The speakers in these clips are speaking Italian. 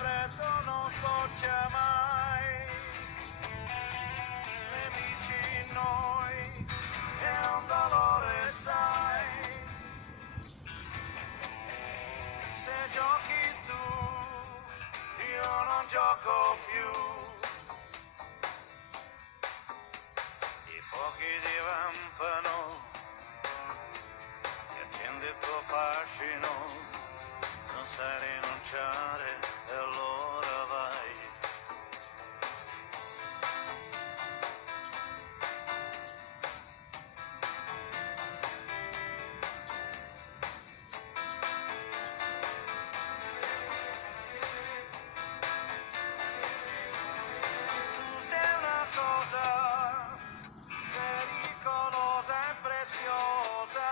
freddo non scoccia mai, nemici noi, è un dolore sai, se giochi tu, io non gioco più. I fuochi divampano, che accende il tuo fascino, non sai rinunciare e allora vai. Tu sei una cosa pericolosa e preziosa,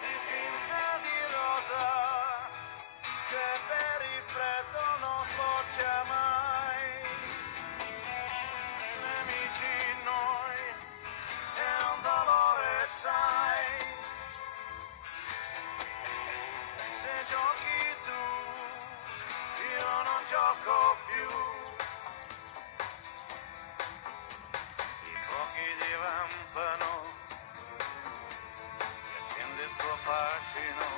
dipinta di rosa, che per il freddo non scoccia mai. Nemici noi, è un dolore sai, se giochi tu, io non gioco più. I fuochi divampano, che accende il tuo fascino,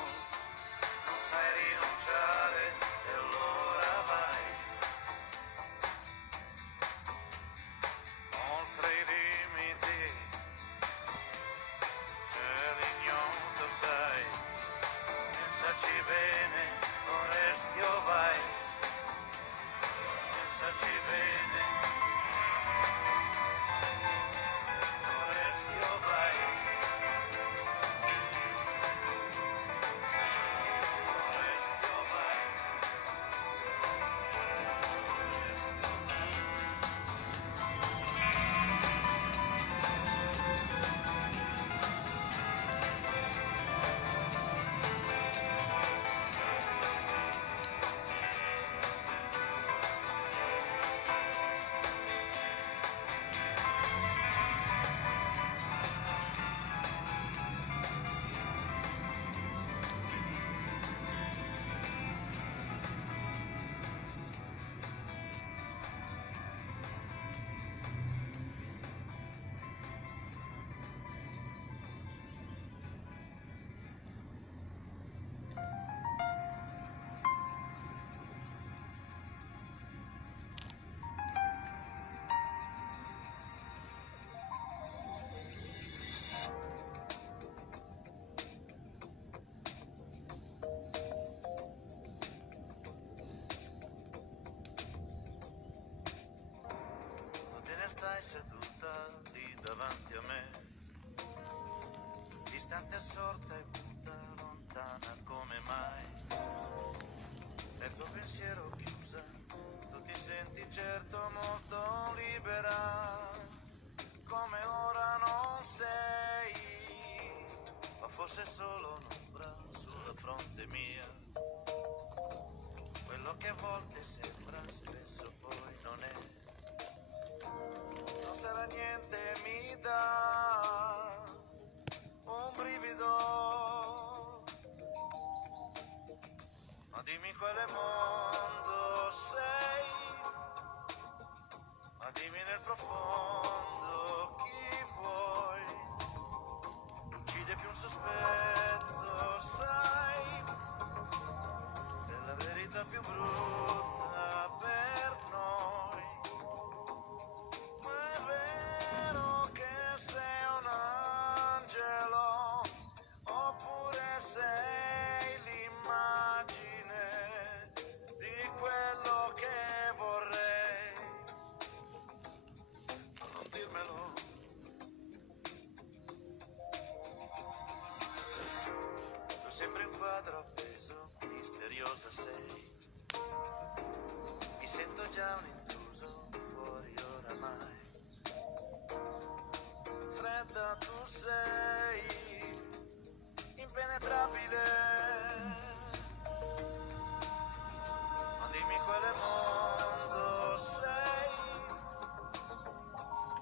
non sai rinunciare e allora vai. Oltre i limiti c'è l'ignoto sai, pensaci bene o resti o vai, pensaci bene o resti o vai, o resti o vai. Tu te ne stai seduta lì davanti a me, distante, assorta e puta, lontana come mai. Nel tuo pensiero chiusa, tu ti senti certo molto libera, come ora non sei, ma forse solo un'ombra sulla fronte mia. Quello che a volte sembra, spesso poi non è. Non sarà niente, mi dà un brivido, ma dimmi quale mondo sei, ma dimmi nel profondo chi vuoi, uccide più un sospetto sai, della verità più brutta per noi. Ma è vero che sei un angelo, oppure sei l'immagine di quello che vorrei. Ma non dirmelo. Tu sembri un quadro appeso, misteriosa sei. Mi sento già un intruso fuori oramai. Fredda tu sei, impenetrabile, ma dimmi quale mondo sei,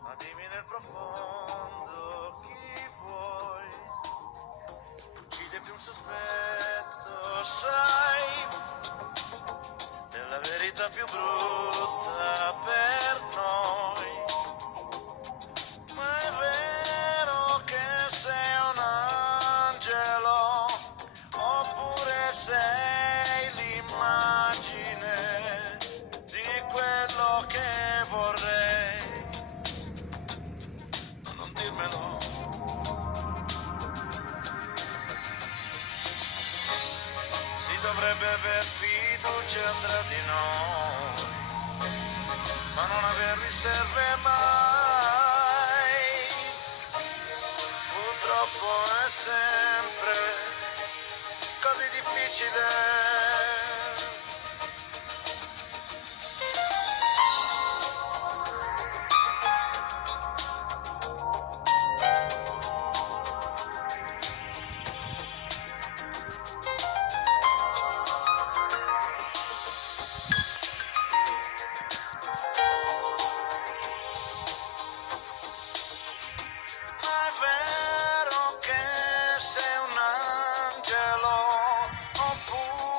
ma dimmi nel profondo chi vuoi, uccide più un sospetto sai, vita più brutta per noi. Ma è vero che sei un angelo, oppure sei l'immagine di quello che vorrei. Ma non dirmelo. Si dovrebbe aver fiducia tra di noi, ma non averli serve mai. Purtroppo è sempre così difficile. Ma è vero che sei un angelo, oppure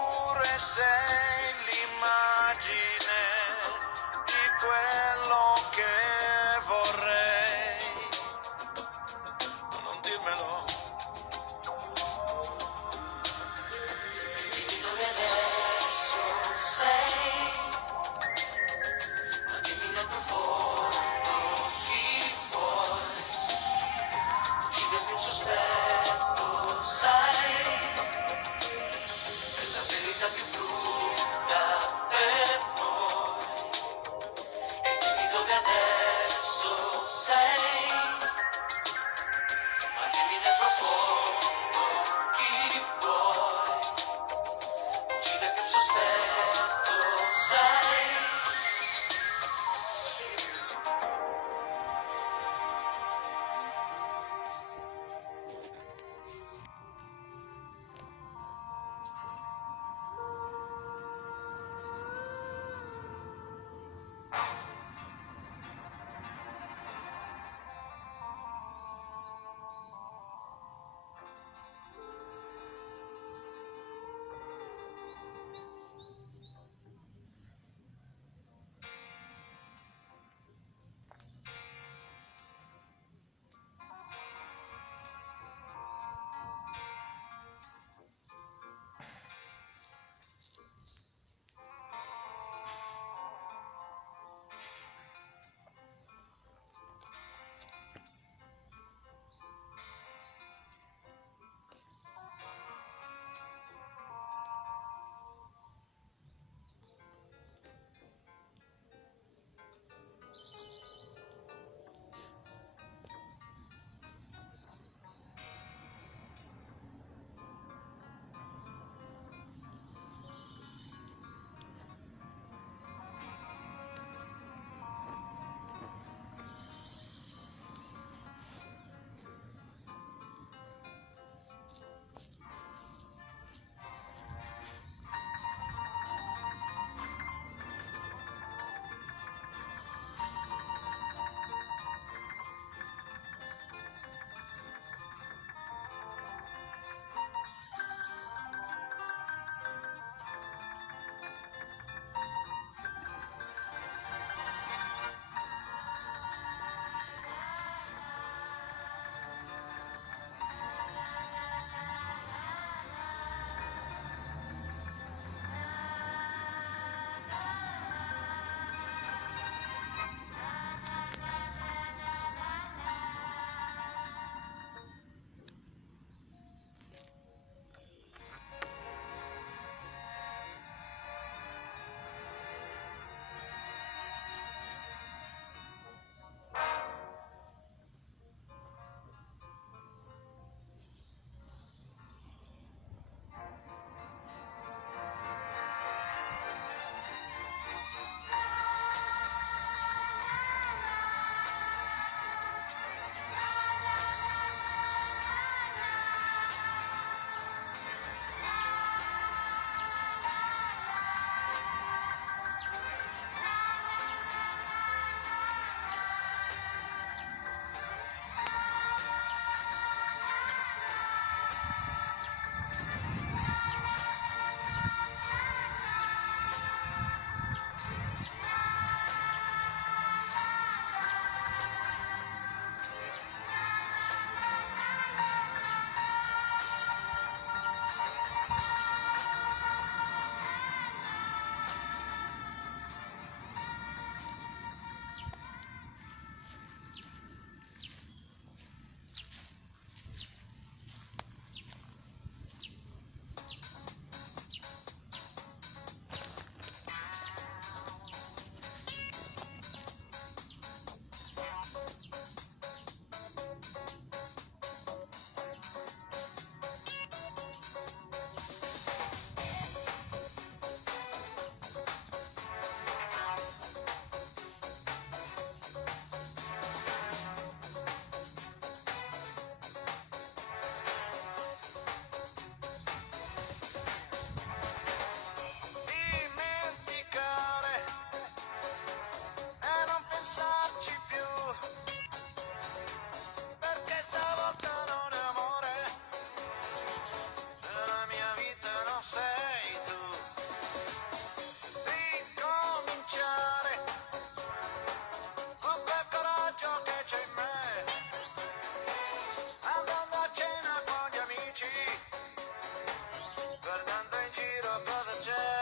guardando in giro cosa c'è.